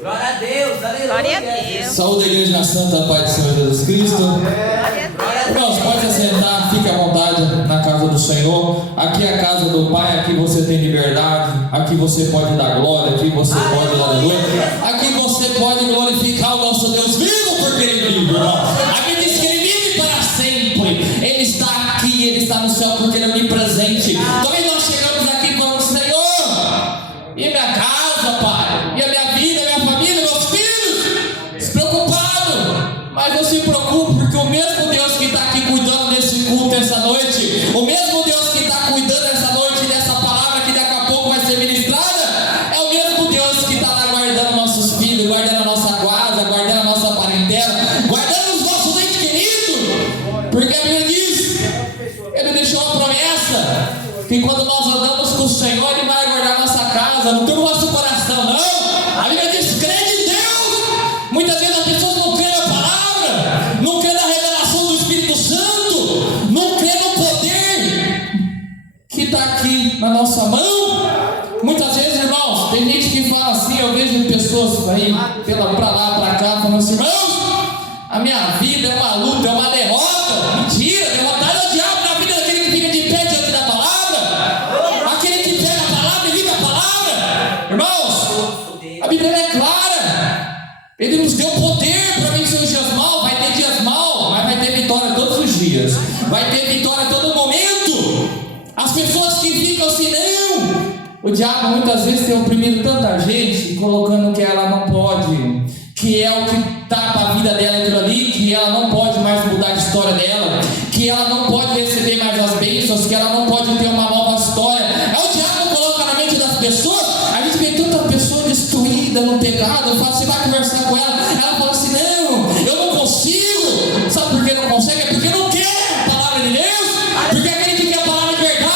Glória a Deus, aleluia. Glória a Deus. Saúde a igreja na santa paz do Senhor Jesus Cristo. Glória a Deus. Irmãos, pode assentar, fique à vontade na casa do Senhor. Aqui é a casa do Pai, aqui você tem liberdade, aqui você pode dar glória, aqui você pode dar aleluia. Aqui você pode glorificar o nosso Deus vivo, porque Ele vive, irmão. Aqui diz que Ele vive para sempre. Ele está aqui, Ele está no céu porque Ele é onipresente. Talvez nós chegamos aqui falando, Senhor, e minha casa, Pai, e a minha vida, a minha família, meus filhos, despreocupado. Mas não se preocupe, porque o mesmo Deus que está aqui cuidando desse culto essa noite, o mesmo Deus que está cuidando essa noite dessa palavra que daqui a pouco vai ser ministrada, é o mesmo Deus que está lá guardando nossos filhos, guardando a nossa guarda, guardando a nossa parentela, guardando os nossos entes queridos, porque a Bíblia diz, Ele deixou uma promessa, que quando nós andamos com o Senhor, Ele vai guardar a nossa casa, não tem o nosso coração, não. A Bíblia diz, crê em Deus. Muitas vezes as pessoas não creem na palavra, não creem na revelação do Espírito Santo, não creem no poder que está aqui na nossa mão. Muitas vezes, irmãos, tem gente que fala assim, eu vejo pessoas aí para lá, para cá, falando assim, irmãos, a minha vida é uma luta, é uma derrota. Mentira, derrotar é o diabo na vida daquele que fica de pé diante da palavra, aquele que pega a palavra e vive a palavra. Irmãos, a Bíblia é clara, Ele nos deu poder para vencer os dias maus. Vai ter dias maus, mas vai ter vitória todos os dias, vai ter vitória a todo momento. As pessoas que ficam assim, não, o diabo muitas vezes tem oprimido tanta gente, colocando que ela não pode, que é o que tapa a vida dela aquilo ali, que ela não pode mais mudar a história dela, que ela não pode receber mais as bênçãos, que ela não pode ter uma nova história. É o diabo que coloca na mente das pessoas. A gente vê tanta pessoa destruída no pecado. Eu falo, você vai conversar com ela, ela fala assim, não, eu não consigo. Sabe por que não consegue? É porque não quer a palavra de Deus, porque aquele que quer a palavra de verdade,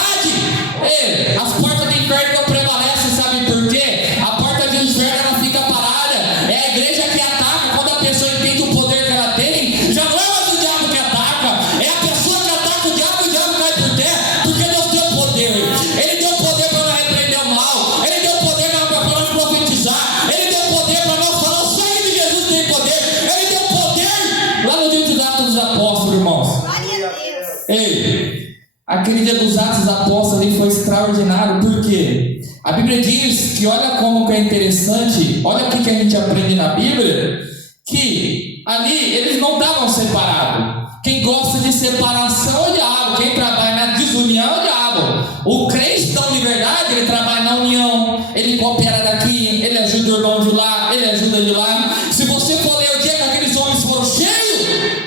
as portas do inferno não prevalecem. Sabe por quê? A porta do inferno ela fica parada. É a igreja que ataca. Quando a pessoa entende o poder que ela tem, já não é mais o diabo que ataca, é a pessoa que ataca o diabo, e o diabo cai por terra, porque Deus deu poder. Ele deu poder para nós repreender o mal, Ele deu poder para nós profetizar, Ele deu poder para nós falar, o sangue de Jesus tem poder, Ele deu poder lá no dia dos Atos dos Apóstolos, irmãos. Glória a Deus. Ei, aquele dia dos Atos dos Apóstolos ali foi extraordinário, por quê? A Bíblia diz que olha como que é interessante, olha o que a gente aprende na Bíblia, que ali eles não estavam separados. Quem gosta de separação é o diabo, quem trabalha na desunião é o diabo. O cristão de verdade, ele trabalha na união, ele coopera daqui, ele ajuda o irmão de lá, ele ajuda de lá. Se você for ler o dia que aqueles homens foram cheios,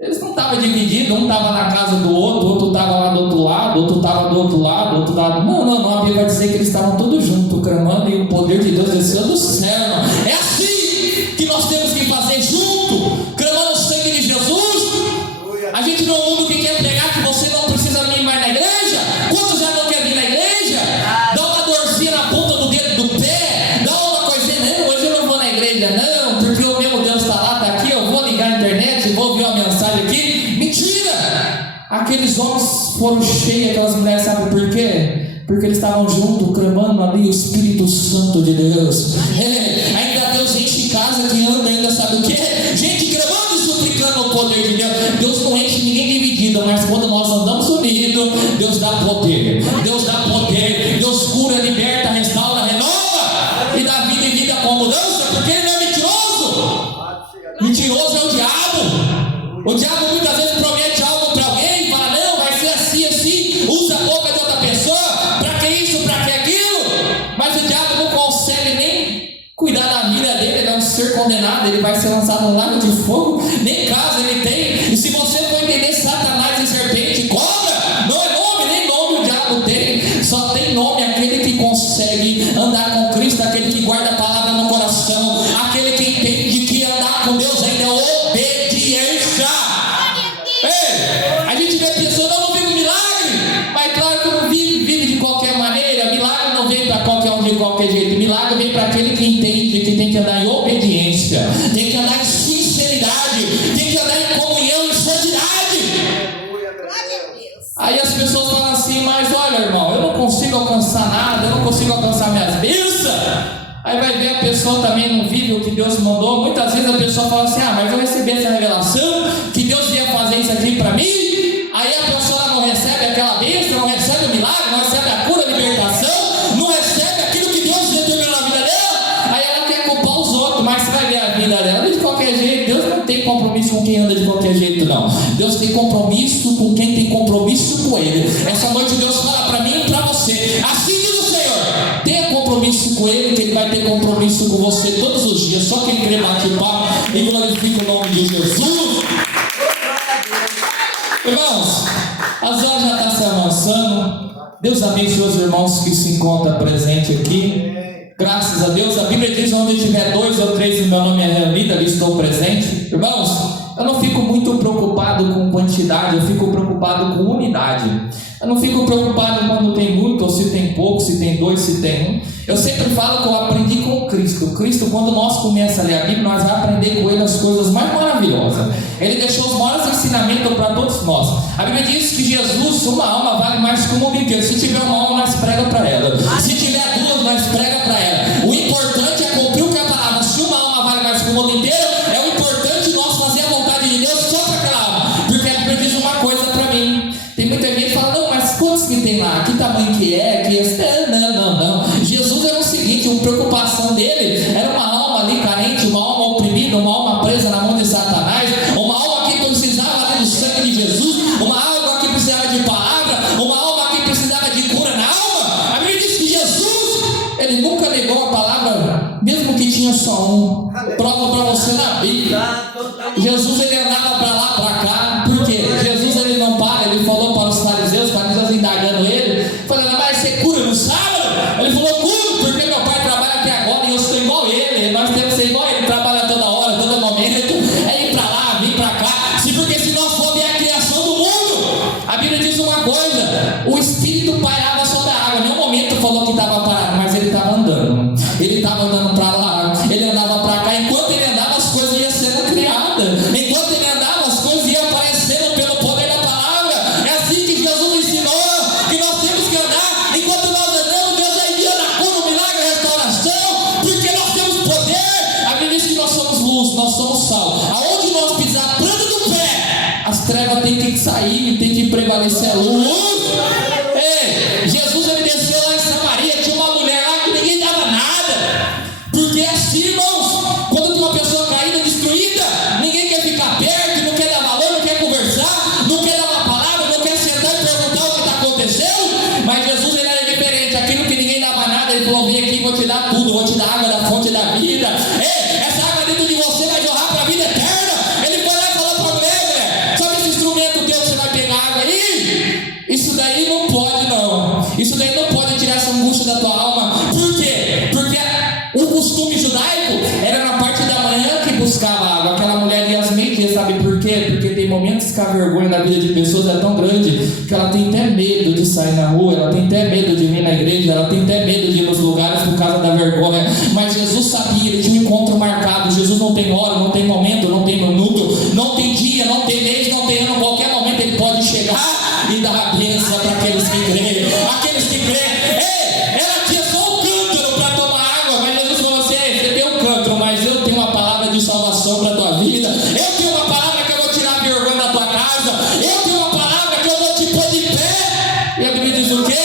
eles não estavam divididos, um estava na casa do outro, outro estava lá do outro lado, outro estava do outro lado, outro lado. Não, a Bíblia vai dizer que eles estavam todos juntos, clamando, e o poder de Deus desceu do céu, irmão. É assim que nós temos que fazer junto, clamando o sangue de Jesus. A gente não é um mundo que quer pregar que você não precisa vir mais na igreja. Quantos já não querem vir na igreja? Dá uma dorzinha na ponta do dedo do pé, dá uma coisinha, não, hoje eu não vou na igreja, não, porque o meu Deus está lá, está aqui, eu vou ligar a internet, vou ver uma mensagem aqui. Mentira! Aqueles homens foram cheios, aquelas mulheres, sabe por quê? Porque eles estavam juntos, clamando ali o Espírito Santo de Deus. Ainda Deus enche casa que anda ainda, sabe o quê? Gente clamando e suplicando o poder de Deus. Deus não enche ninguém dividido, mas quando nós andamos unidos, Deus dá poder. Deus dá poder. Deus cura, liberta, restaura, renova e dá vida e vida com mudança, porque Ele não é mentiroso. Mentiroso é o diabo. O diabo muitas vezes promete algo para alguém e fala, não, vai ser assim, assim, usa a boca de outra pessoa, para que isso, para que aquilo, mas o diabo não consegue nem cuidar da vida dele, ele é um ser condenado, ele vai ser lançado no lago de fogo, nem casa ele tem. E se você for entender Satanás e serpente, cobra, não é nome, nem nome o diabo tem, só tem nome aquele que consegue andar com Cristo, aquele que guarda a palavra no coração, aquele que entende que andar com Deus ainda é obediência. Ei, a gente vê pessoas, não vive milagre, mas claro que não vive de qualquer maneira. Milagre não vem para qualquer um de qualquer jeito, milagre vem para aquele que entende que tem que andar em obediência, tem que andar em sinceridade, tem que andar em comunhão e santidade. pessoa também não vive o que Deus mandou, muitas vezes a pessoa fala assim: ah, mas eu recebi essa revelação que Deus ia fazer isso aqui para mim. Aí a pessoa não recebe aquela bênção, não recebe o milagre, não recebe a cura, a libertação, não recebe aquilo que Deus determinou na vida dela. Aí ela quer culpar os outros, mas você vai ver a vida dela de qualquer jeito. Deus não tem compromisso com quem anda de qualquer jeito, não. Deus tem compromisso com quem tem compromisso com Ele. Essa noite Deus fala para mim e para você: assim diz o Senhor, tenha compromisso com Ele, que Ele vai ter compromisso com você todos os dias. Só quem crê bate o papo e glorifica o nome de Jesus. Irmãos, as horas já estão se avançando. Deus abençoe os irmãos que se encontram presentes aqui. Graças a Deus, a Bíblia diz: onde tiver 2 ou 3 no meu nome é reunido, ali estou presente. Irmãos, eu não fico muito preocupado com quantidade, eu fico preocupado com unidade. Eu não fico preocupado quando tem muito, ou se tem pouco, se tem 2, se tem 1. Eu sempre falo que eu aprendi com Cristo. Cristo, quando nós começamos a ler a Bíblia, nós vamos aprender com Ele as coisas mais maravilhosas. Ele deixou os maiores ensinamentos para todos nós. A Bíblia diz que Jesus, uma alma vale mais que um mundo inteiro. Se tiver uma alma, nós prega para ela. Se tiver 2, nós prega para ela. O importante é cumprir o que a palavra. Se uma alma vale mais que o mundo inteiro, é o importante nós fazer a vontade de Deus só para aquela alma. Porque a Bíblia diz uma coisa para mim. Tem muita gente que fala: não, mas quantos que tem lá? Que tamanho que é? Que é? Não. Jesus era o seguinte: a preocupação dele era uma alma ali carente, uma alma oprimida, uma alma presa na mão de Satanás, uma alma que precisava ali do sangue de Jesus, uma alma que precisava de palavra, uma alma que precisava de cura na alma. A Bíblia diz que Jesus, ele nunca negou a palavra, mesmo que tinha só um. Prova para você na Bíblia. Jesus, ele andava para lá, para cá. Por quê? Jesus, ele não para. Ele falou para os fariseus indagando ele, falando: mas você cura no sábado? Ele falou: curo, porque meu pai trabalha até agora e eu sou igual a ele. Nós temos que ser igual a ele, trabalha toda hora, todo momento, é ir para lá, vir para cá. Porque se nós for ver a criação do mundo, a Bíblia diz uma coisa: o Espírito pairava sobre a água. Em nenhum momento falou que estava parado, mas ele estava andando. Ele estava andando para lá, ele andava para cá. Enquanto ele andava, as coisas iam sendo criadas. Enquanto ele andava, as coisas iam aparecendo pelo poder da palavra. É assim que Jesus ensinou que nós temos que andar. Enquanto nós andamos, Deus vai enviando a cura, o milagre, a restauração, porque nós temos poder. A Bíblia diz que nós somos luz, nós somos sal. Aonde nós pisar a planta do pé, as trevas têm que sair e tem que prevalecer a luz. Ei, Jesus, ele desceu lá em Samaria, tinha uma mulher lá que ninguém dava nada. Porque assim, irmãos, quando tem uma pessoa caída, destruída, ninguém quer ficar perto, não quer dar valor, não quer conversar, não quer dar uma palavra, não quer sentar e perguntar o que está acontecendo. Mas Jesus, ele era diferente. Aquilo que ninguém dava nada, ele falou: vem aqui, vou te dar tudo, vou te dar água da fonte da vida. Ei, essa água dentro de você vai jorrar para a vida eterna. Ele foi lá e falou para a mulher: sabe esse instrumento teu que você vai pegar água aí? Isso daí não pode, não. Isso daí não pode tirar essa angústia da tua alma. Por quê? Porque o costume judaico era na parte da manhã que buscava água. Aquela mulher ia às meio-dia, sabe por quê? Porque tem momentos que a vergonha na vida de pessoas é tão grande que ela tem até medo de sair na rua, ela tem até medo de vir na igreja, ela tem até medo de ir nos lugares por causa da vergonha. Mas Jesus sabia, ele tinha um encontro marcado. Jesus não tem hora, não tem momento, não tem minuto, não tem dia, não tem mês, não tem ano. Qualquer momento ele pode chegar e dar a bênção para aqueles que creem. Aqueles que creem. Ei, ela tinha só um cântaro para tomar água, mas Jesus falou assim: você tem um cântaro, mas eu tenho uma palavra de salvação para a tua vida. Eu tenho uma palavra que eu vou tirar a vergonha da tua casa. Eu tenho uma palavra que eu vou te pôr de pé. E a Bíblia diz o quê?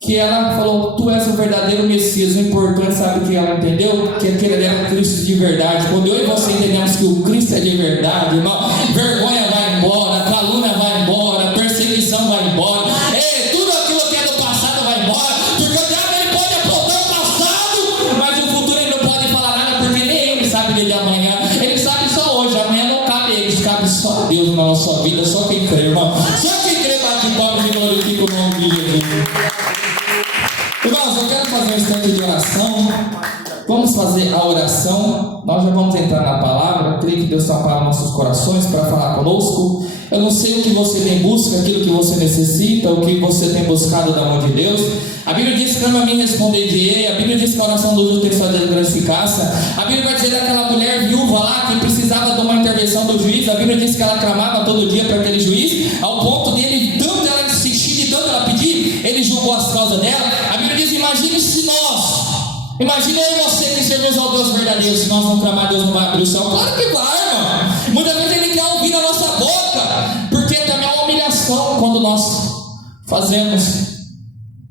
Que ela falou: tu és o verdadeiro Messias. O importante, sabe o que ela entendeu? Que aquele era o Cristo de verdade. Quando eu e você entendemos que o Cristo é de verdade, irmão, vergonha vai embora, calúnia vai embora, perseguição vai embora. Ei, tudo aquilo que é do passado vai embora. Porque o diabo, ele pode apontar o passado, mas o futuro ele não pode falar nada, porque nem ele sabe de amanhã. Ele sabe só hoje. Amanhã não cabe a ele, cabe só a Deus na nossa vida. Só quem crê, irmão. Só quem crê bate palmas e glorifica o nome de Jesus. Irmãos, eu quero fazer um instante de oração. Vamos fazer a oração. Nós já vamos entrar na palavra. Eu creio que Deus está para nossos corações para falar conosco. Eu não sei o que você tem busca, aquilo que você necessita, o que você tem buscado da mão de Deus. A Bíblia diz que clama a mim responder-lhe-ei. A Bíblia diz que a oração do justo tem sua grande eficácia. A Bíblia vai dizer daquela mulher viúva lá que precisava de uma intervenção do juiz. A Bíblia diz que ela clamava todo dia para aquele juiz, ao ponto dele, tanto ela insistir, de tanto ela pedir, ele julgou as causas dela. A Bíblia diz: imagine se nós, imagine eu e você que Deus. Se nós não clamar, Deus não vai abrir o céu. Claro que vai, irmão. Muitas vezes Ele quer ouvir na nossa boca, porque também é uma humilhação quando nós fazemos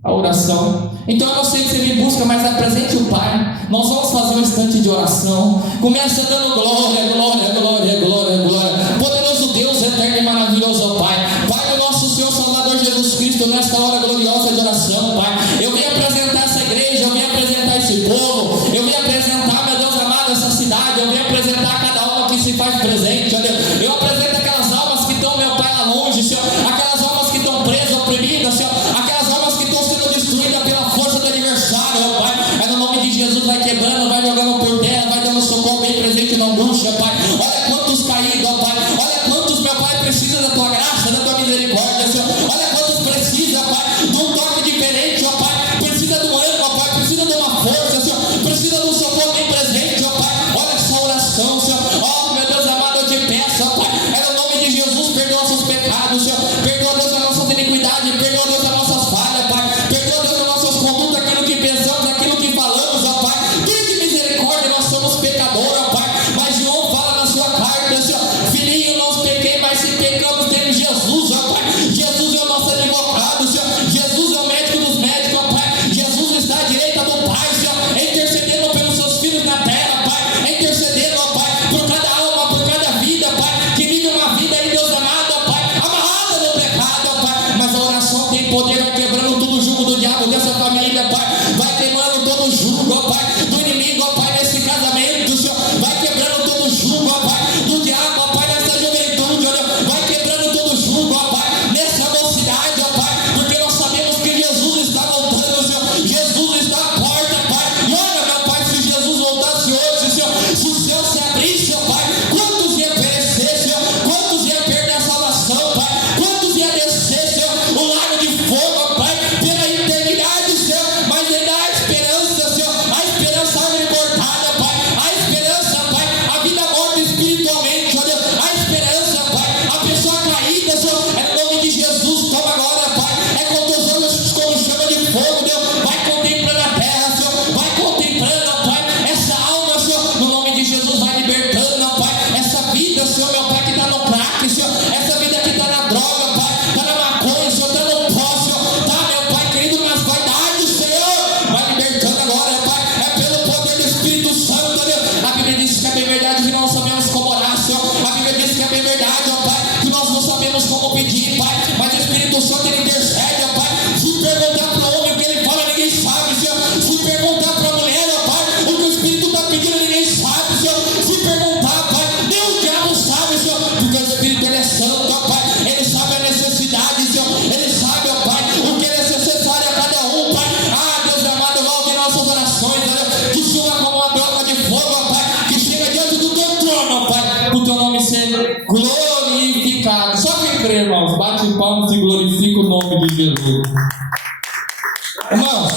a oração. Então eu não sei que você me busca, mas apresente o Pai. Nós vamos fazer um instante de oração. Começa dando glória, glória, glória, glória, glória. Poderoso Deus, eterno e maravilhoso Pai. Pai do nosso Senhor Salvador Jesus Cristo, nesta hora gloriosa de oração, Pai. Eu vim apresentar essa igreja, eu vim apresentar esse povo, eu vim apresentar, meu Deus amado, essa cidade, eu vim apresentar cada alma que se faz presente, ó Deus. Eu apresento aquelas almas que estão, meu Pai, lá longe, Senhor. Aquelas almas que estão presas, oprimidas, Senhor. Aquelas almas que estão sendo destruídas pela força do adversário, ó Pai. Aí no nome de Jesus vai quebrando, vai jogando por terra, vai dando socorro bem presente na angústia, Pai. Olha quantos caídos, ó Pai. Olha quantos, meu Pai, precisam da Tua graça, da Tua misericórdia, Senhor. Olha quantos precisam, Pai, de um toque diferente, ó Pai. Precisa de um ânimo, ó Pai. Precisa de uma força, Senhor. Precisa de um socorro bem presente, ó Pai. Olha essa oração, Senhor. Ó, meu Deus amado, eu te peço, ó Pai. É no nome de Jesus, perdoa nossos pecados, Senhor. Perdoa, Deus, as nossas iniquidades. Perdoa, Deus, as nossas falhas, Pai. Perdoa, Deus, as nossas condutas, aquilo que pensamos, aquilo que falamos, ó Pai. Tem misericórdia, nós somos pecadores, ó Pai. Mas João fala na sua carta, Senhor. Filhinho, não pequei, mas se pecamos, temos Jesus, ó Pai. Jesus é o nosso advogado, Senhor. Jesus é o médico dos médicos, ó Pai. Jesus está à direita do Pai, Senhor. Intercedendo pelos seus filhos na terra, Pai. Intercedendo, ó Pai, por cada alma, por cada vida, Pai. Que vive uma vida aí, Deus amado, ó Pai. Amarrada no pecado, ó Pai. Mas a oração tem poder, vai quebrando todo o jugo do diabo dessa família, Pai. Vai queimando todo o jugo, ó Pai, do inimigo, ó Pai, nesse casamento, Senhor. Vai quebrando todo o jugo, ó Pai, do diabo, ó Pai, nessa juventude, ó Deus. Vai quebrando todo o jugo, ó Pai, nessa mocidade, ó Pai. Porque nós sabemos que Jesus está voltando, Senhor. Jesus está à porta, Pai. E olha, meu Pai, se Jesus voltasse hoje, Senhor, se o céu se abrisse, ó Pai, quantos iam perecer, Senhor? Quantos iam perder a salvação, Pai? Quantos iam descer, Senhor, o lago de fogo, ó Pai, pela eternidade, Senhor? Mas ainda há esperança, Senhor. A esperança árvore cortada, Pai. A esperança, Pai, a vida morta espiritualmente, ó Deus. A esperança, Pai, a pessoa caída, Senhor. É no nome de Jesus, toma agora, Pai. É com teus olhos como chama de fogo, Deus. Vai contemplando a terra, Senhor. Vai contemplando, ó Pai, essa alma, Senhor. No nome de Jesus, vai libertando, ó Pai, essa vida, Senhor, meu Pai, que está no crack, Senhor. Essa vida que está na droga, Pai. Está na maconha, Senhor. Está no pó, Senhor. Tá, meu Pai querido, nas vaidades, Senhor. Vai libertando agora, Pai. É pelo poder do Espírito Santo, Deus. A Bíblia diz que é bem verdade que nós sabemos como orar, Senhor. A Bíblia diz que é bem verdade, ó Pai, que nós não sabemos como pedir, Pai. Mas o Espírito Santo, ele intercede, ó Pai. Se perguntar para o homem o que ele fala, ninguém sabe, Senhor. Se perguntar para a mulher, ó Pai, o que o Espírito está pedindo, ninguém sabe, Senhor. Se perguntar, Pai, nem o diabo sabe, Senhor. Porque o Espírito, ele é santo, ó Pai. Ele sabe a necessidade, Senhor. Ele sabe, ó Pai, o que é necessário a cada um, Pai. Ah, Deus amado, ouve nossas orações, ó Deus. Que suba como uma broca de fogo, ó Pai. Que chega diante do teu trono, ó Pai. O teu nome ser glorificado. Só quem crê, irmãos, bate palmas e glorifica o nome de Jesus. Irmãos,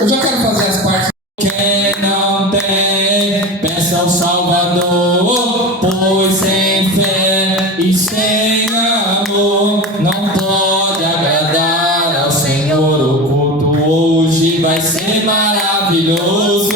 eu já quero fazer as partes. Quem não tem, peça ao Salvador, pois sem fé e sem amor não pode agradar ao Senhor. O culto hoje vai ser maravilhoso,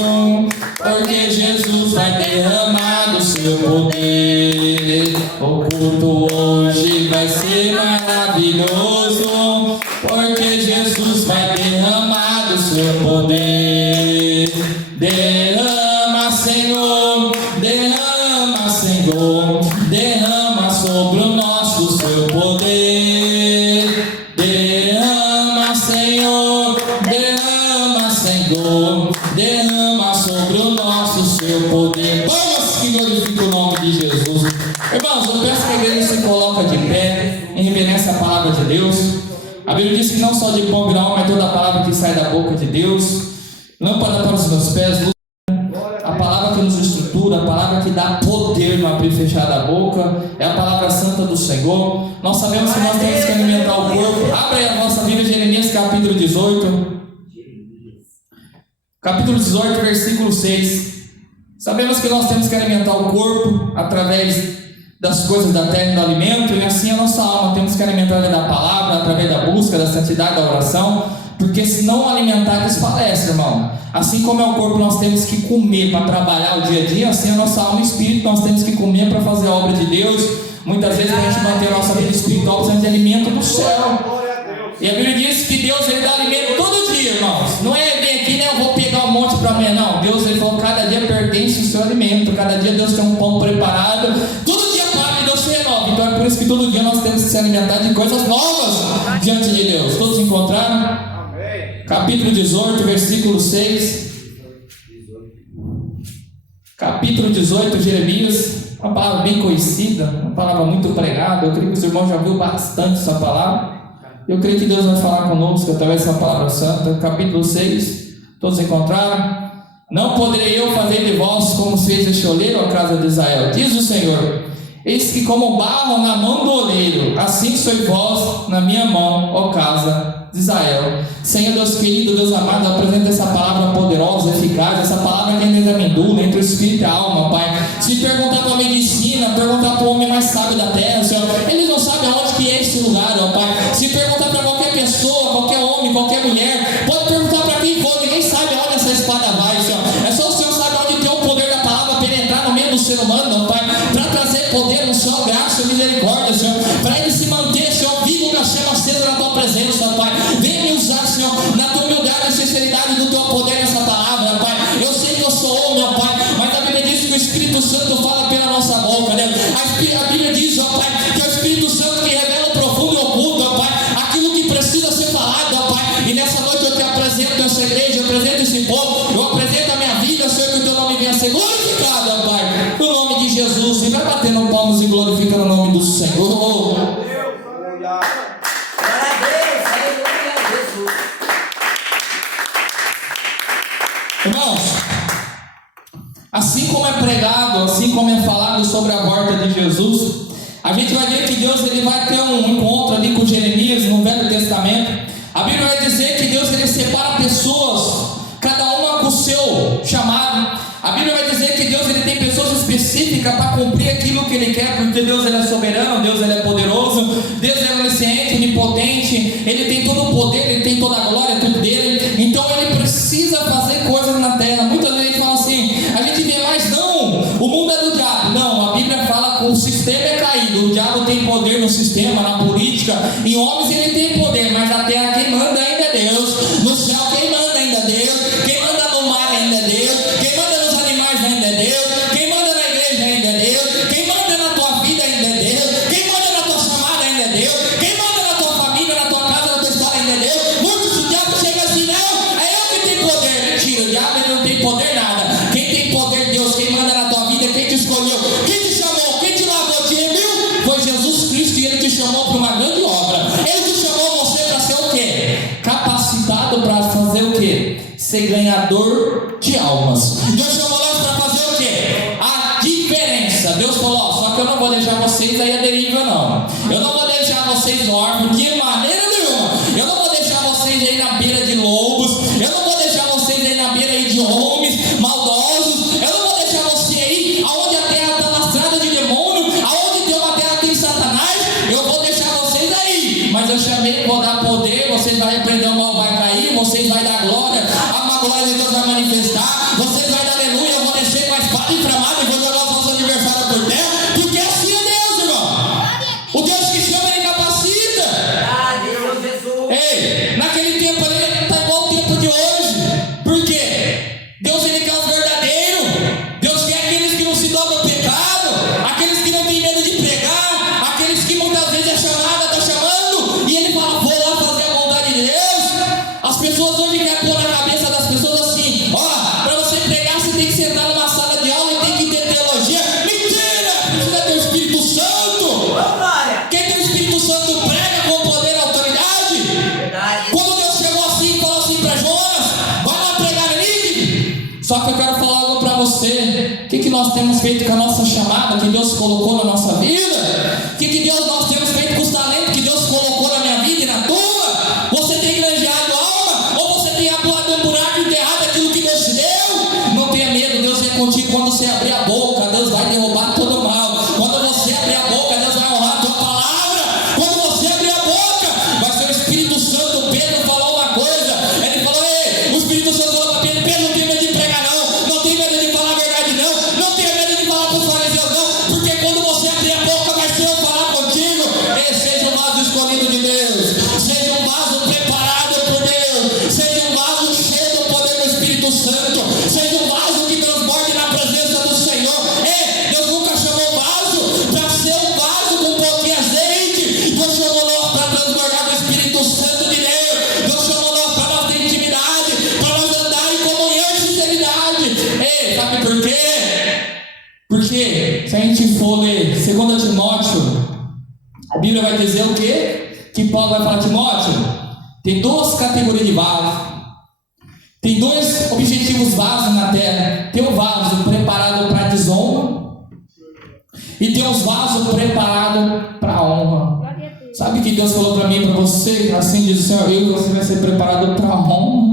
porque Jesus vai derramar do seu poder. O culto hoje vai ser maravilhoso, porque Jesus vai derramar do seu poder. Derrama, Senhor, derrama, Senhor, derrama sobre o nosso seu poder. Derrama, Senhor, derrama, Senhor, derrama sobre o nosso seu poder. Vamos que glorifica o nome de Jesus. Irmãos, eu peço que a igreja se coloque de pé em reverência à palavra de Deus. A Bíblia diz que não só de pão virá alma, mas toda a palavra que sai da boca de Deus. Lâmpada para os meus pés, luz. A palavra que nos estrutura, a palavra que dá poder no abrir e fechar da boca, é a palavra santa do Senhor. Nós sabemos que nós temos que alimentar o corpo. Abre aí a nossa Bíblia, Jeremias capítulo 18. Capítulo 18, versículo 6. Sabemos que nós temos que alimentar o corpo através das coisas da terra e do alimento, e assim a nossa alma temos que alimentar da palavra, através da busca, da santidade, da oração. Porque se não alimentar, desfalece, irmão. Assim como é o corpo, nós temos que comer para trabalhar o dia a dia, assim a nossa alma e espírito, nós temos que comer para fazer a obra de Deus. Muitas vezes, para a gente manter a nossa vida espiritual, precisamos de alimento do céu. E a Bíblia diz que Deus, ele dá alimento todo dia, irmãos. Não é bem aqui, né? Eu vou pegar um monte para amanhã, não. Deus, ele falou, cada dia pertence o seu alimento. Cada dia Deus tem um pão preparado. Todo dia a palavra de Deus se renova. Então é por isso que todo dia nós temos que se alimentar de coisas novas diante de Deus. Todos encontraram? Amém. Capítulo 18, versículo 6. Capítulo 18, Jeremias. Uma palavra bem conhecida, uma palavra muito pregada. Eu creio que os irmãos já ouviram bastante essa palavra. Eu creio que Deus vai falar conosco através dessa palavra santa. Capítulo 6, todos encontraram? Não poderei eu fazer de vós como fez este oleiro, a casa de Israel, diz o Senhor. Eis que como barro na mão do oleiro, assim sois vós na minha mão, ó casa de Israel. Senhor Deus querido, Deus amado, apresenta essa palavra poderosa, eficaz, essa palavra que é entre a medula, entre o espírito e a alma, Pai. Se perguntar para a medicina, perguntar para o homem mais sábio da terra, Senhor, eles não sabem aonde que é esse lugar, ó Pai. Se perguntar para qualquer pessoa, qualquer homem, qualquer mulher, pode perguntar para quem for, ninguém sabe aonde essa espada vai, Senhor. É só o Senhor sabe onde tem o poder da palavra penetrar no meio do ser humano, ó Pai, para trazer poder, unção, graça e misericórdia, Senhor, para ele se manter, Senhor, vivo com a chama acesa na tua presença, ó Pai. Vem me usar, Senhor, na tua humildade e sinceridade do teu poder nessa palavra, Pai. Eu sei que eu sou homem, ó Pai, mas a Bíblia diz que o Espírito Santo fala pela nossa boca, né? A Bíblia diz, ó Pai, que é o Espírito Santo que revela o profundo e oculto, ó Pai, aquilo que precisa ser falado, ó Pai. E nessa noite eu te apresento essa igreja, eu apresento esse povo, eu apresento a minha vida, Senhor, que o teu nome venha a ser glorificado, ó Pai, no nome de Jesus. E vai batendo palmas e glorificando o nome do Senhor. Irmãos, assim como é pregado, assim como é falado sobre a volta de Jesus, a gente vai ver que Deus ele vai ter um encontro ali com Jeremias no Velho Testamento. A Bíblia vai dizer que Deus ele separa pessoas, cada uma com o seu chamado. A Bíblia vai dizer que Deus ele tem pessoas específicas para cumprir aquilo que ele quer, porque Deus ele é soberano, Deus ele é poderoso, Deus ele é onisciente, onipotente, ele tem todo o poder, ele tem toda a glória, tudo dele. Então ele precisa fazer coisas na terra. Muitas vezes a gente fala assim, a gente vê mais, não, o mundo é do diabo. Não, a Bíblia fala que o sistema é caído, o diabo tem poder no sistema, na política, em homens ele tem poder, mas na terra quem manda ainda é Deus, no céu quem manda ainda é Deus, quem manda no mar ainda é Deus, quem manda nos animais ainda é Deus, quem manda na igreja ainda é Deus, quem manda na tua vida ainda é Deus, quem manda na tua chamada ainda é Deus, quem manda na tua família, na tua casa, na tua história ainda é Deus. Muitos o diabo chega assim, não, é eu que tenho poder. Mentira, o diabo ele não tem poder nada. Quem tem poder é Deus, quem manda na tua vida, quem te escolheu, quem te chamou, quem te lavou, te remiu, foi Jesus Cristo e ele te chamou para uma grande obra. Ele te chamou você para ser o quê? Capacitado para fazer o quê? Ser ganhador de almas. Deus chamou nós para fazer o quê? A diferença. Deus falou, ó, só que eu não vou deixar vocês aí à deriva, não. Eu não vou deixar vocês órfãos de maneira nenhuma. Eu não vou deixar vocês aí na beira de lobos. Eu não vou deixar vocês aí na beira aí de homens maldosos. Eu não vou deixar você aí aonde a terra está lastrada de demônio, aonde tem uma terra tem Satanás. Eu vou deixar vocês aí. Mas eu chamei, vou dar poder, vocês vão repreender, o mal vai cair, vocês vão dar glória, a glória de Deus vai manifestar, vocês vão dar aleluia, eu vou descer com a espada inflamada e vou jogar os nossos adversários por terra, porque assim é Deus, irmão. O Deus que chama, ele capacita. Ei, naquele tempo ali está igual o tempo de hoje. Por quê? Deus ele quer os verdadeiros. Deus quer aqueles que não se dobram ao pecado, aqueles que não têm medo de pregar, aqueles que muitas vezes é chamada, está chamando, e ele fala, vou lá fazer a vontade de Deus. As pessoas hoje querem pôr na cabeça das pessoas assim, ó, para você pregar você tem que sentar numa sala de aula e tem que ter teologia. Mentira! Precisa ter o Espírito Santo. Quem tem o Espírito Santo prega com poder e autoridade. Verdade. Quando Deus chegou assim e falou assim para Jonas, vai lá pregar em Nínive. Só que eu quero falar algo para você. O que nós temos feito com a nossa chamada que Deus colocou na nossa vida? O que Deus nós temos feito com os talentos que Deus colocou na minha vida e na tua? Você tem granjeado alma? Ou você tem pulado um buraco e enterrado aquilo que Deus te deu? Não tenha medo, Deus é contigo. Quando você abrir a boca, Deus vai derrubar todo o mal. Quando você abrir a boca, Deus vai honrar a tua palavra. Quando você abrir a boca, vai ser o Espírito Santo. Pedro falou uma coisa, quê? Sabe por quê? Porque se a gente for ler 2 Timóteo, a Bíblia vai dizer o quê? Que Paulo vai falar: Timóteo, tem duas categorias de vaso. Tem dois objetivos vasos na terra. Tem o vaso preparado para desonra e tem os vasos preparados para honra. Sabe o que Deus falou para mim e para você? Assim diz o Senhor: eu e você vai ser preparado para honra.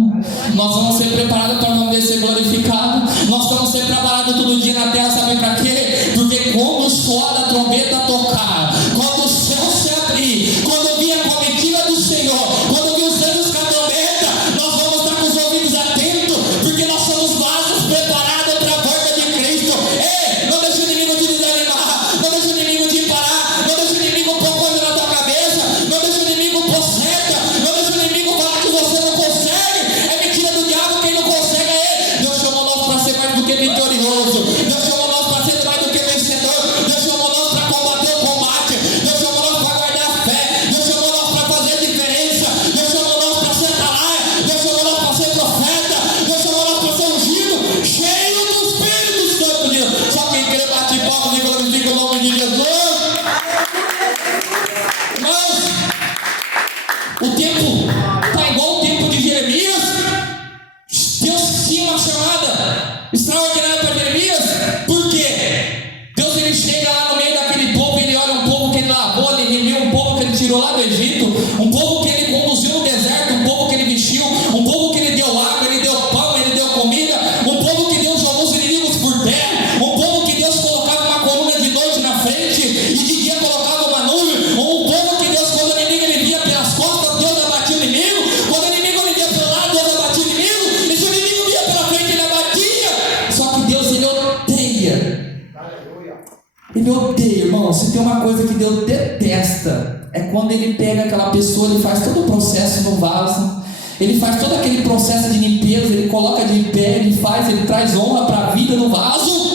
Nós vamos ser preparados para o nome dele ser glorificado. Nós vamos ser preparados todo dia na terra. Sabe para quê? Porque quando o suor da trombeta tocar, quando o céu se abrir, quando vir a comitiva do Senhor, quando vir os anjos com a trombeta, nós vamos estar com os ouvidos atentos, porque nós somos vasos preparados para a volta de Cristo. Ei, não deixe o inimigo te desanimar, não deixe o inimigo te parar, não deixe o inimigo pôr coisa na tua cabeça, não deixe o inimigo pôr seta, não deixe o inimigo falar que você não consegue. É mentira do diabo, quem não consegue é ele. Deus chamou nós para ser mais do que vitorioso. Deus chamou nós para ser mais do que vencedor. Deus chamou nós para combater o combate. Deus chamou nós para guardar a fé. Deus chamou nós para fazer a diferença. Deus chamou nós para ser talaia. Deus chamou nós para ser profeta. Deus chamou nós para ser ungido, cheio do Espírito Santo de Deus. Só quem crê bate palmas e glorifica o nome de Jesus. Irmãos, o tempo está igual o tempo de Jeremias. Deus tinha uma chamada extraordinária para Jeremias. Por quê? Deus ele chega lá no meio daquele povo, ele olha um povo que ele lavou, ele remiu, um povo que ele tirou lá do Egito, um povo que ele conduziu no deserto, um povo que ele vestiu, um povo que ele deu água, ele deu pão, ele deu comida, um povo que Deus jogou os inimigos por terra, um povo que Deus colocava uma coluna de noite na frente e de dia colocava uma nuvem, um povo que Deus, quando o inimigo ele via pelas costas, Deus abatia o inimigo, quando o inimigo ele via pelo lado, Deus abatia o inimigo, e se o inimigo via pela frente, ele abatia. Só que Deus ele odeia. Ele odeia, irmão. Se tem uma coisa que Deus detesta, é quando ele pega aquela pessoa, ele faz todo o processo no vaso, ele faz todo aquele processo de limpeza, ele coloca de pé, ele traz honra para a vida no vaso.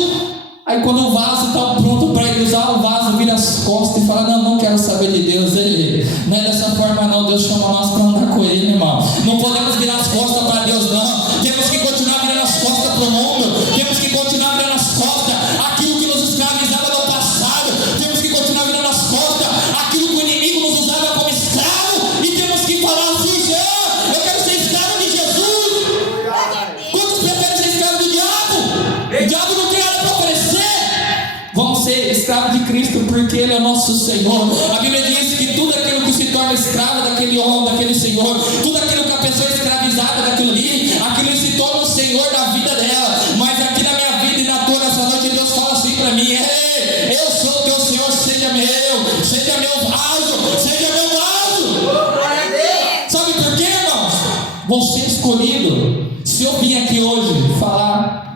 Aí quando o vaso está pronto para ele usar, o vaso vira as costas e fala: não quero saber de Deus. Ele não é dessa forma não, Deus chama nós para andar com ele, irmão. Não podemos virar as costas para Deus não. Temos que continuar virando as costas para o mundo. Temos que continuar virando as costas aquilo que nos escravizava no passado. Temos que continuar virando as costas aquilo que o inimigo nos usava como escravo. E temos que falar assim: Senhor, eu quero ser escravo de Jesus. Quantos preferem ser escravo do diabo? O diabo não tem nada para oferecer. Vamos ser escravos de Cristo porque Ele é o nosso Senhor. A Bíblia diz que tudo aquilo que se torna escravo daquele homem, daquele Senhor, tudo aquilo que a pessoa é escravizada daquilo ali, aquilo se torna o Senhor da vida dela. Mas aqui na minha vida e na tua nessa noite, Deus fala assim para mim: ei, eu sou o teu Senhor, seja meu vaso, seja meu vaso. Sabe por quê, irmãos? Você é escolhido. Se eu vim aqui hoje falar,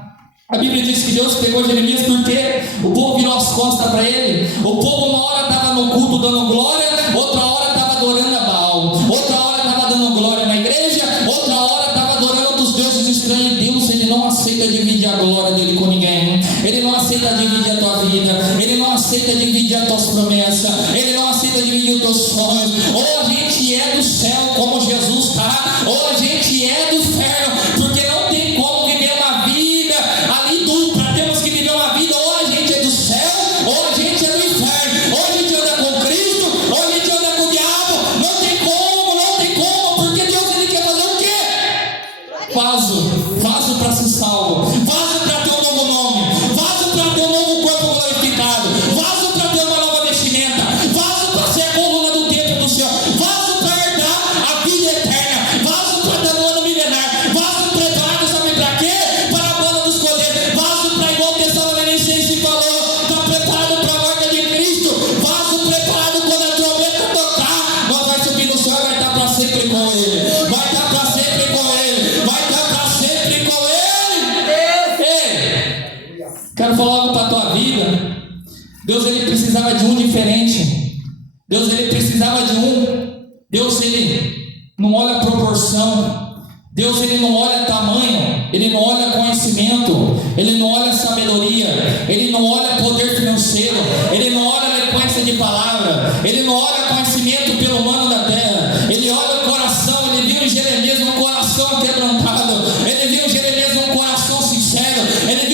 a Bíblia diz que Deus pegou Jeremias porque o povo virou as costas para ele. O povo uma hora estava no culto dando glória, outra hora estava adorando a Baal, outra hora estava dando glória na igreja, outra hora estava adorando outros deuses estranhos. Deus ele não aceita dividir a glória dele com ninguém. Ele não aceita dividir a tua vida. Ele não aceita dividir as tuas promessas. Ele não aceita dividir os teus sonhos. Ou a gente é do céu como Jesus está, ou a gente é do inferno, porque não tem como viver uma vida ali dupla. Temos que viver uma vida, ou a gente é do céu, ou a gente é do inferno. Ou a gente anda com Cristo, ou a gente anda com o diabo. Não tem como, porque Deus ele quer fazer o quê? Vaso para ser salvo, vaso para ter um novo nome, vaso para ter um novo corpo glorificado, vaso para ter uma nova vestimenta, vaso para ser a coluna do templo do Senhor, vaso para herdar a vida eterna, vaso para ter um ano milenar, vaso preparado, sabe para quê? Para a boda dos cordeiros, vaso para, igual que Tessalonicenses falou, está preparado para a volta de Cristo, vaso preparado quando a trombeta tocar, nós vai subir no céu e vai estar para sempre com Ele, vai estar para sempre com Ele, vai estar para sempre com Ele. Ei, quero falar algo para a tua vida. Deus ele precisava de um diferente. Deus ele precisava de um. Deus ele não olha a proporção. Deus ele não olha tamanho. Ele não olha conhecimento. Ele não olha sabedoria. Ele não olha poder financeiro. Ele não olha eloquência de palavra. Ele não olha conhecimento pelo humano da terra. Ele olha o coração. Ele viu em Jeremias um coração quebrantado. Ele viu em Jeremias um coração sincero. Ele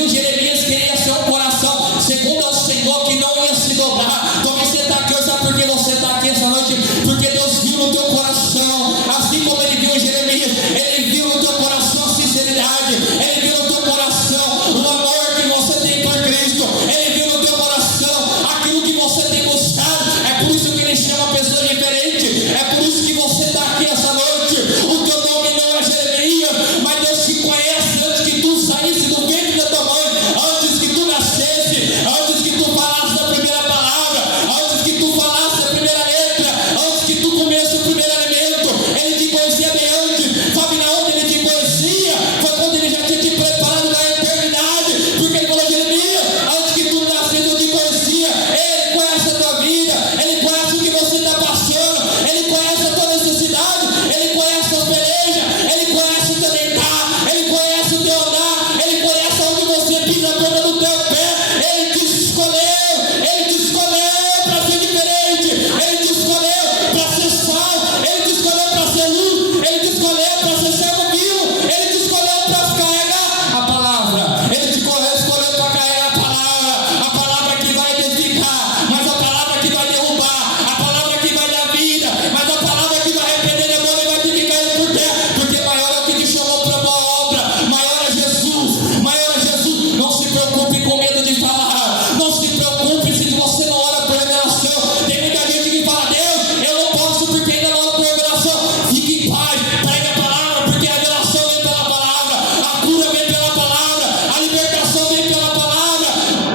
preocupe com medo de falar. Não se preocupe se você não ora por revelação. Tem muita gente que fala: Deus, eu não posso porque ainda não oro por revelação. Fique em paz, prega a palavra, porque a revelação vem pela palavra, a cura vem pela palavra, a libertação vem pela palavra,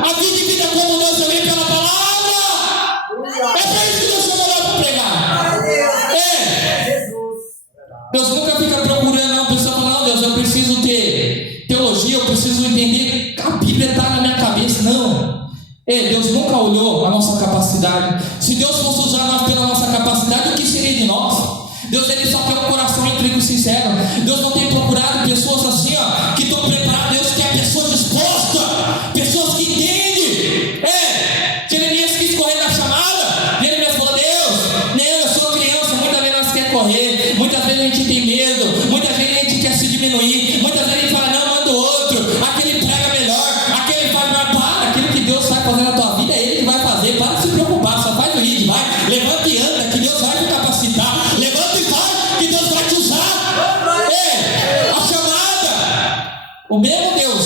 a vida com mudança vem pela palavra. É para isso que Deus chamou nós para pregar. Deus nunca fica procurando, não. A pessoa fala: não, Deus, eu preciso ter teologia, eu preciso entender, a Bíblia está na minha cabeça. Não. Deus nunca olhou a nossa capacidade. Se Deus fosse usar nós pela nossa capacidade, o que seria de nós? Deus, ele só quer um coração íntegro e sincero. Deus não tem procurado pessoas assim, que estão preparadas. Deus quer pessoas dispostas, pessoas que entendem. Jeremias quis correr na chamada. Jeremias falou: Deus, eu sou criança. Muitas vezes nós queremos correr, muitas vezes a gente tem medo, muitas vezes a gente quer se diminuir, muitas vezes a gente fala: não, manda o outro, aquele prega melhor, aquele faz melhor. Para, aquilo que Deus vai fazer na tua vida é Ele que vai fazer. Para de se preocupar, só faz o id, vai, levanta e anda, que Deus vai te capacitar. Levanta e vai, que Deus vai te usar. A chamada, o mesmo Deus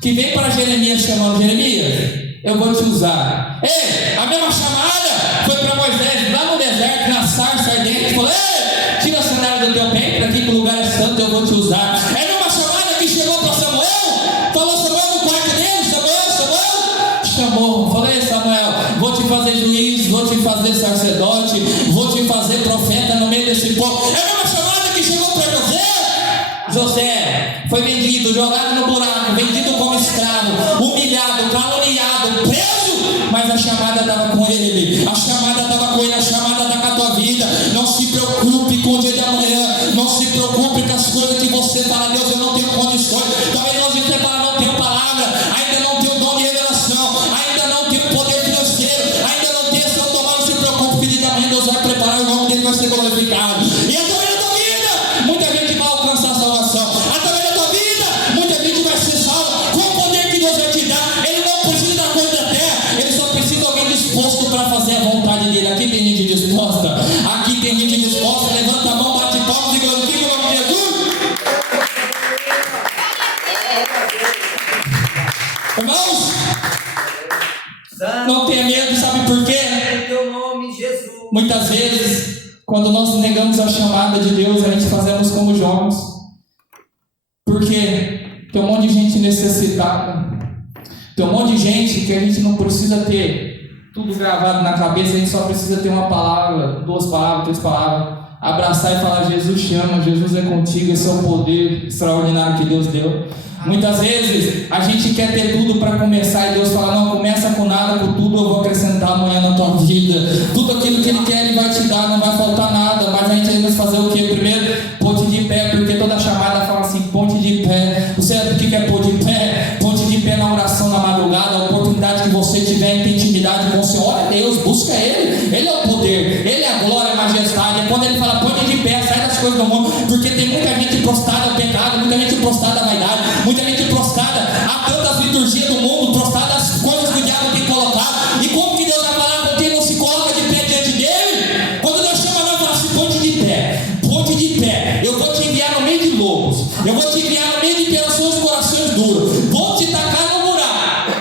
que veio para Jeremias chamando: Jeremias, eu vou te usar. A mesma chamada foi para Moisés lá no deserto, na sarça ardente. Falou: tira a sandália do teu pé, para aqui que o lugar é santo, eu vou te usar. É a mesma chamada que chegou para Samuel. Falou Samuel no quarto dele: Samuel. Chamou, falou: Samuel, vou te fazer juiz, vou te fazer sacerdote, vou te fazer profeta no meio desse povo. É a mesma chamada que chegou para José. José foi vendido, jogado no buraco, vendido como escravo, humilhado, caluniado, preso, mas a chamada estava com ele. A chamada estava com ele, a chamada está com a tua vida. Não se preocupe com o dia de amanhã, não se preocupe com as coisas que você fala: Deus, eu não tenho condições. Talvez nós você fala: não tenho palavra, ainda não tenho dom de revelação, ainda não tenho poder financeiro, ainda não tenho ação. Não se preocupe, filho de amanhã Deus vai preparar, o nome dele vai ser glorificado. E através da tua vida, muita gente vai alcançar a salvação. Através da tua vida, muita gente vai ser salva com o poder que Deus vai te dar. Ele não precisa da coisa da terra, ele só precisa de alguém disposto para fazer a vontade dele. Aqui tem gente disposta, aqui tem gente disposta. Levanta a mão, bate palmas e glorifica o nome de Jesus. Irmãos, não tenha medo, sabe por quê? Em teu nome, Jesus. Muitas vezes, quando nós negamos a chamada de Deus, a gente fazemos como Jonas. Porque tem um monte de gente necessitada, tem um monte de gente que a gente não precisa ter tudo gravado na cabeça, a gente só precisa ter uma palavra, 2 palavras, 3 palavras, abraçar e falar: Jesus chama, Jesus é contigo. Esse é o poder extraordinário que Deus deu. Muitas vezes a gente quer ter tudo para começar e Deus fala: não, começa com nada, com tudo eu vou acrescentar amanhã na tua vida. Tudo aquilo que Ele quer Ele vai te dar, não vai faltar nada. Mas a gente vai fazer o que? Primeiro, ponte de pé, porque toda chamada fala assim: ponte de pé. Você sabe o que é ponte de pé? Ponte de pé na oração na madrugada, a oportunidade que você tiver em ter intimidade com o Senhor. Olha Deus, busca Ele. Ele é o poder, Ele é a glória, a majestade. É quando Ele fala: ponte de pé, sai das coisas do mundo. Porque tem muita gente prostrada ao pecado, muita gente prostrada à vaidade, muita gente prostrada a tantas liturgias do mundo, prostrada às coisas que o diabo tem colocado. E como que Deus vai falar com quem não se coloca de pé diante dele? Quando Deus chama, nós falamos assim: ponte de pé, ponte de pé. Eu vou te enviar no meio de lobos, eu vou te enviar no meio de pessoas de corações duros, vou te tacar no buraco,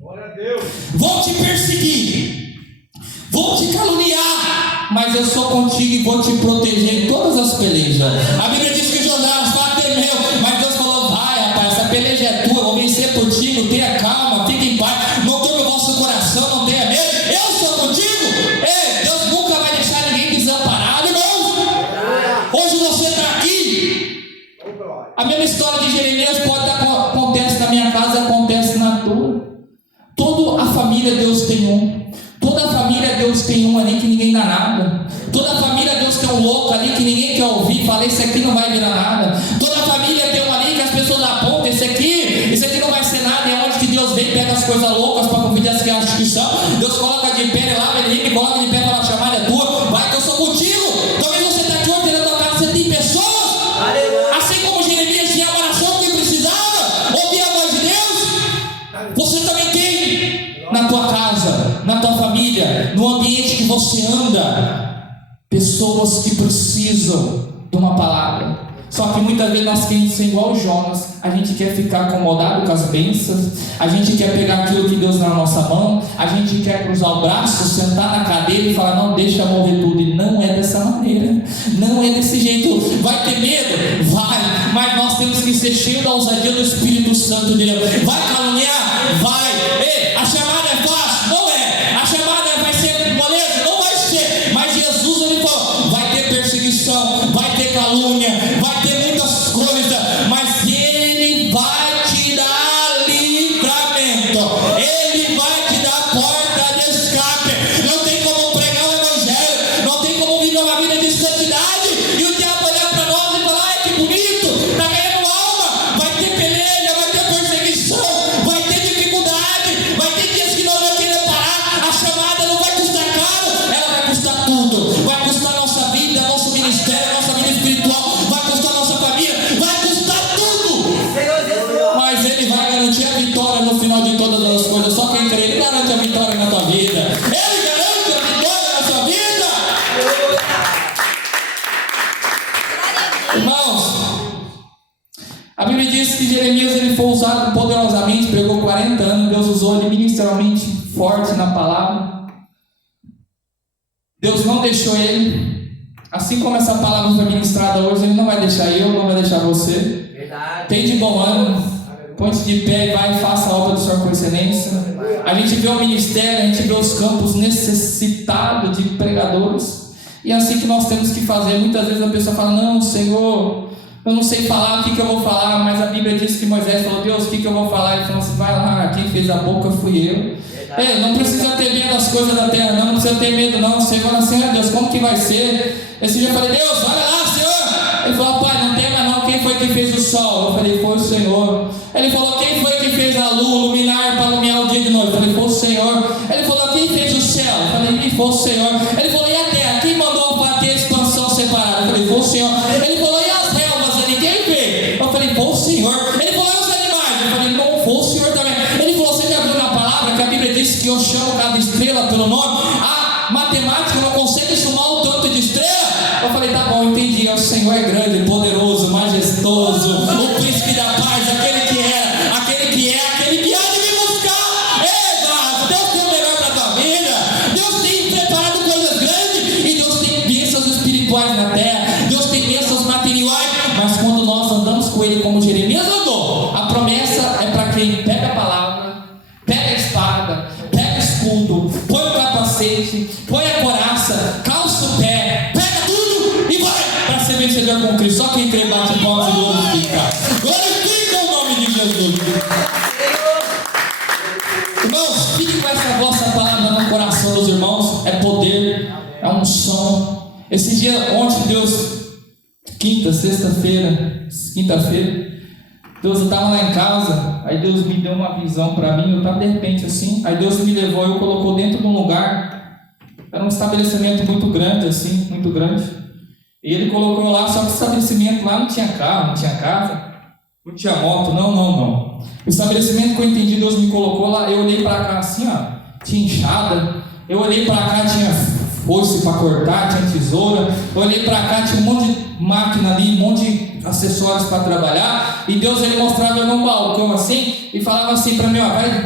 Glória a Deus. vou te perseguir, vou te caluniar, mas eu sou contigo e vou te proteger em todas as pelejas. A Bíblia diz que José temeu, mas Deus falou: vai, rapaz, essa peleja é tua, eu vou vencer por ti, tenha calma, fique em paz, não turbe o vosso coração, não tenha medo, eu sou contigo. Deus nunca vai deixar ninguém desamparado, irmãos. Hoje você está aqui. A mesma história de Jeremias acontece na minha casa, acontece na tua. Toda a família Deus tem um. Toda a família Deus tem um ali que ninguém dá nada. Toda a família Deus tem um louco ali que ninguém quer ouvir. Fala: esse aqui não vai virar nada. Toda a família tem um ali que as pessoas apontam: esse aqui não vai ser nada. É onde que Deus vem, pega as coisas loucas para convidar as que acham que são. Deus coloca de pé, ele lava, ele limpa, coloca de pé para a chamada é tua. Vai que eu sou contigo. Talvez você está aqui hoje dentro da tua casa, você tem pessoas. Assim como Jeremias tinha uma nação que precisava ouvir a voz de Deus, você também tem na tua casa, na tua família, no ambiente que você anda, pessoas que precisam de uma palavra. Só que muitas vezes nós queremos ser igual Jonas. A gente quer ficar acomodado com as bênçãos, a gente quer pegar aquilo que Deus dá na nossa mão, a gente quer cruzar o braço, sentar na cadeira e falar, não, deixa eu mover tudo. E não é dessa maneira, não é desse jeito. Vai ter medo? Vai, mas nós temos que ser cheios da ousadia do Espírito Santo de Deus. Vai caluniar? Vai. Ei, a chamada é fácil? Não é. A chamada vai ser moleza? Não vai ser. Mas Jesus, ele falou, vai ter perseguição, vai ter calúnia, vai ter muitas coisas, mas Ele vai te dar livramento, Ele vai te dar porta de escape. Não tem como pregar o Evangelho, não tem como viver uma vida de santidade e o diabo olhar para nós e falar, ai que bonito, está ganhando alma. Vai ter peleja, vai ter perseguição, vai ter dificuldade, vai ter dias que nós vamos querer parar. A chamada não vai custar caro, ela vai custar tudo. Vai custar nossa vida, nosso ministério, nossa vida espiritual, vai custar nossa família, vai custar tudo. Senhor Jesus. Mas Ele vai garantir a vitória no final de todas as coisas. Só quem crê, Ele garante a vitória na tua vida. Ele garante a vitória na sua vida. Irmãos, a Bíblia diz que Jeremias ele foi usado poderosamente, pregou 40 anos, Deus usou ele ministerialmente forte na palavra. Deus não deixou ele. Assim como essa palavra foi ministrada hoje, Ele não vai deixar eu, não vai deixar você. Verdade. Tem de bom ânimo, põe-te de pé e vai e faça a obra do Senhor com excelência. A gente vê o ministério, a gente vê os campos necessitados de pregadores, e é assim que nós temos que fazer. Muitas vezes a pessoa fala, não, Senhor, eu não sei falar, o que eu vou falar? Mas a Bíblia diz que Moisés falou, Deus, o que eu vou falar? Ele falou assim, vai lá, quem fez a boca fui eu. Não precisa ter medo das coisas da terra, não precisa ter medo não. Você fala assim, Deus, como que vai ser? Esse dia eu falei, Deus, olha lá, Senhor. Ele falou, pai, não tema não, quem foi que fez o sol? Eu falei, foi o Senhor. Ele falou, quem foi que fez a luz, luminar para iluminar o dia de noite? Eu falei, foi o Senhor. Ele falou, quem fez o céu? Eu falei, foi o Senhor. Ele falou, e a terra? Quem mandou bater a expansão separada? Eu falei, foi o Senhor. Ele falou, e as relvas ali? Quem fez? Eu falei, foi o Senhor. Ele falou, e os animais? Eu falei, não, foi o Senhor também. Ele falou, você já viu na palavra que a Bíblia diz que eu chamo cada estrela pelo nome? A matemática não consegue somar o tanto de estrela? Eu falei, tá bom, entendi. O Senhor é grande, poderoso, majestoso, o príncipe da paz, aquele que era, aquele que é, aquele que há de me buscar. Ei, Deus tem o melhor para a tua vida. Deus tem preparado coisas grandes e Deus tem bênçãos espirituais na terra. Deus tem bênçãos materiais. Mas quando nós andamos com Ele como Jeremias andou, a promessa é para quem pega a palavra, pega a espada, pega o escudo, põe o capacete, põe a couraça, calça o pé, pega tudo e vai para ser vencedor com Cristo. Só quem crê bate palmas e glorifica. Glorifica o nome de Jesus. Irmãos, fique com essa vossa palavra no coração dos irmãos. É poder, é unção. Esse dia, ontem, Deus, quinta-feira, Deus estava lá em casa, aí Deus me deu uma visão para mim, eu estava de repente assim, aí Deus me levou e colocou dentro de um lugar, era um estabelecimento muito grande assim, muito grande, e Ele colocou lá, só que o estabelecimento lá não tinha carro, não tinha casa, não tinha moto, não. O estabelecimento que eu entendi, Deus me colocou lá, eu olhei para cá assim, ó, tinha enxada, eu olhei para cá, tinha foice para cortar, tinha tesoura, eu olhei para cá, tinha um monte de máquina ali, um monte de acessórios para trabalhar, e Deus ele mostrava num balcão assim, e falava assim para mim, ó, vai,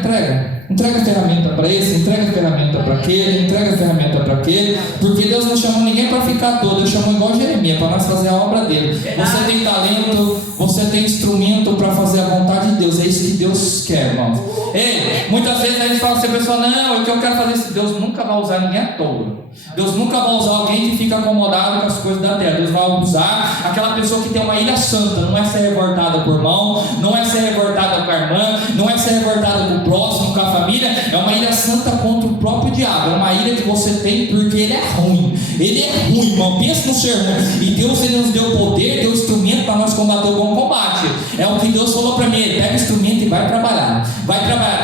entrega a ferramenta para esse, entrega a ferramenta para aquele, entrega a ferramenta para aquele, porque Deus não chamou ninguém para ficar todo, Ele chamou igual Jeremias, para nós fazer a obra dele. Você tem talento, você tem instrumento para fazer a vontade de Deus, é isso que Deus quer, irmãos. Ei, muitas vezes a gente fala assim, a pessoa, não, o que eu quero fazer isso, Deus nunca vai usar ninguém à toa. Deus nunca vai usar alguém que fica acomodado com as coisas da terra. Deus vai usar aquela pessoa que tem uma ira santa, não é ser revoltada por irmão, não é ser revoltada com a irmã, não é ser revoltada com o próximo, com a família, é uma ira santa contra o próprio diabo, é uma ira que você tem porque ele é ruim, irmão, pensa no ser ruim, e Deus ele nos deu poder, deu instrumento para nós combater o bom combate, é o que Deus falou para mim, pega o instrumento e vai trabalhar,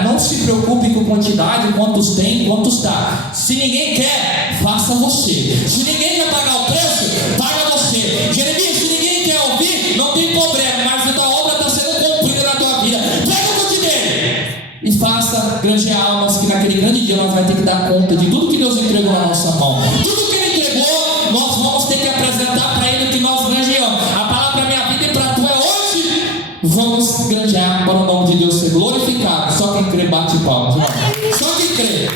não se preocupe com quantidade, quantos tem, quantos dá, se ninguém quer, faça você, se ninguém quer pagar o preço, paga você. Jeremias, se ninguém quer ouvir, não tem problema, mas a tua obra está sendo cumprida na tua vida, pega o conte dele e faça granjear almas, que naquele grande dia nós vamos ter que dar conta de tudo que Deus entregou na nossa mão, tudo que Ele entregou, nós vamos ter que apresentar para Ele o que nós granjeamos. A palavra para minha vida quem crê bate palmas, irmão. Só quem crê.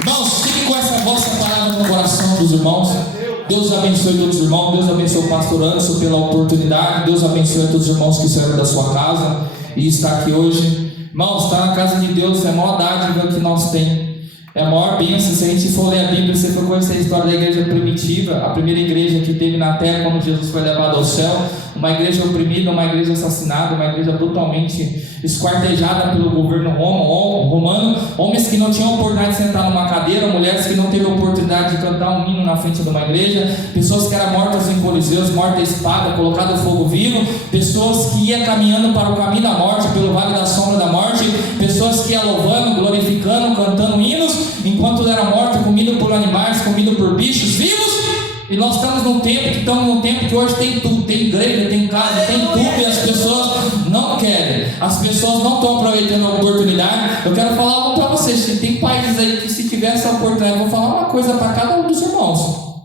Irmãos, fique com essa vossa palavra no coração dos irmãos. Deus abençoe todos os irmãos. Deus abençoe o pastor Anderson pela oportunidade. Deus abençoe a todos os irmãos que servem da sua casa e está aqui hoje. Irmãos, estar na casa de Deus é a maior dádiva que nós temos. É a maior bênção. Se a gente for ler a Bíblia, você for conhecer a história da igreja primitiva, a primeira igreja que teve na terra quando Jesus foi levado ao céu, uma igreja oprimida, uma igreja assassinada, uma igreja totalmente esquartejada pelo governo romano, homens que não tinham oportunidade de sentar numa cadeira, mulheres que não teve oportunidade de cantar um hino na frente de uma igreja, pessoas que eram mortas em coliseus, mortas à espada, colocadas em fogo vivo, pessoas que iam caminhando para o caminho da morte, pelo vale da sombra da morte, pessoas que iam louvando, glorificando, cantando hinos, enquanto era morto, comido por animais, comido por bichos vivos. E nós estamos num tempo que hoje tem tudo, tem igreja, tem casa, tem tudo, e as pessoas não querem, as pessoas não estão aproveitando a oportunidade. Eu quero falar algo para vocês, que tem países aí que se tivesse a oportunidade, eu vou falar uma coisa para cada um dos irmãos,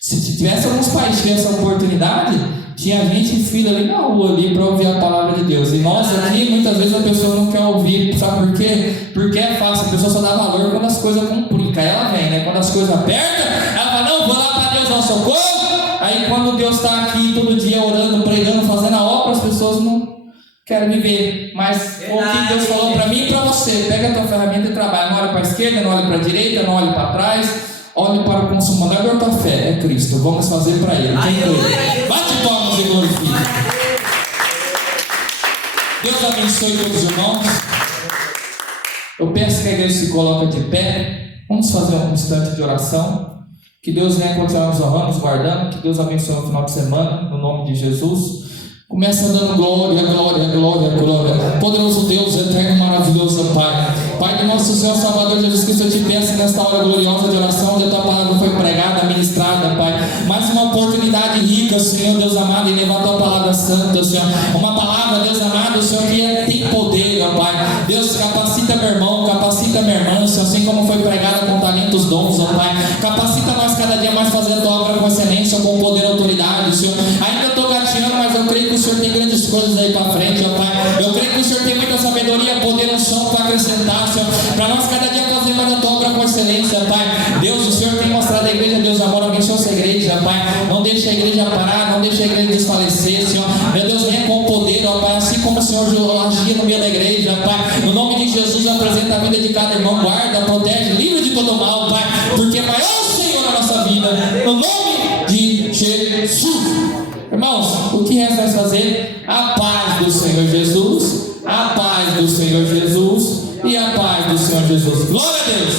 se tivesse alguns países que tivesse a oportunidade, tinha gente em fila ali na rua ali para ouvir a palavra de Deus. E nós aqui, muitas vezes a pessoa não quer ouvir, sabe por quê? Porque é fácil, a pessoa só dá valor quando as coisas complicam, ela vem, né? Quando as coisas apertam, ela fala, não, vou lá para Deus dar socorro. Aí quando Deus está aqui todo dia orando, pregando, fazendo a obra, as pessoas não querem me ver. Mas o que Deus falou para mim e para você, pega a tua ferramenta e trabalha, não olhe para a esquerda, não olhe para a direita, não olhe para trás, olhe para o consumidor da tua fé, é Cristo, vamos fazer para Ele. Quem crê? Bate palmas e glorifica. Deus abençoe todos os irmãos. Eu peço que a igreja se coloque de pé. Vamos fazer um instante de oração. Que Deus venha continuar nos honrando, nos guardando. Que Deus abençoe o final de semana, no nome de Jesus. Começa dando glória, glória, glória, glória. Poderoso Deus, eterno, maravilhoso Pai. Pai do nosso Senhor Salvador Jesus Cristo, eu te peço nesta hora gloriosa de oração, onde a tua palavra foi pregada, ministrada, Pai. Mais uma oportunidade rica, Senhor Deus amado, em levar a tua palavra santa, Senhor. Uma palavra, Deus amado, Senhor, que tem poder, ó Pai. Deus, capacita meu irmão, capacita minha irmã, Senhor, assim como foi pregada com talentos, dons, ó Pai. Capacita nós cada dia mais fazer a tua obra com excelência, com poder e autoridade, Senhor. Ainda estou gatinhando, mas eu creio que o Senhor tem grandes coisas aí para frente, ó Pai. Eu creio que o Senhor tem muita sabedoria, poder, unção para acrescentar, Senhor. Para nós cada dia fazer mais a tua obra com excelência, Pai. Deus, o Senhor tem mostrado a igreja, Deus amor, abençoa essa igreja, Pai. Não deixe a igreja parar, não deixe a igreja desfalecer, Senhor. Meu Deus, venha com o poder, ó Pai, assim como o Senhor agia no meio da igreja, Pai. No nome de Jesus, apresenta a vida de cada irmão, guarda, protege, livre de todo mal, Pai. Porque maior é o Senhor na nossa vida. No nome de Jesus. Irmãos, o que resta nós fazer? A paz do Senhor Jesus, a paz do Senhor Jesus e a paz do Senhor Jesus. Glória a Deus!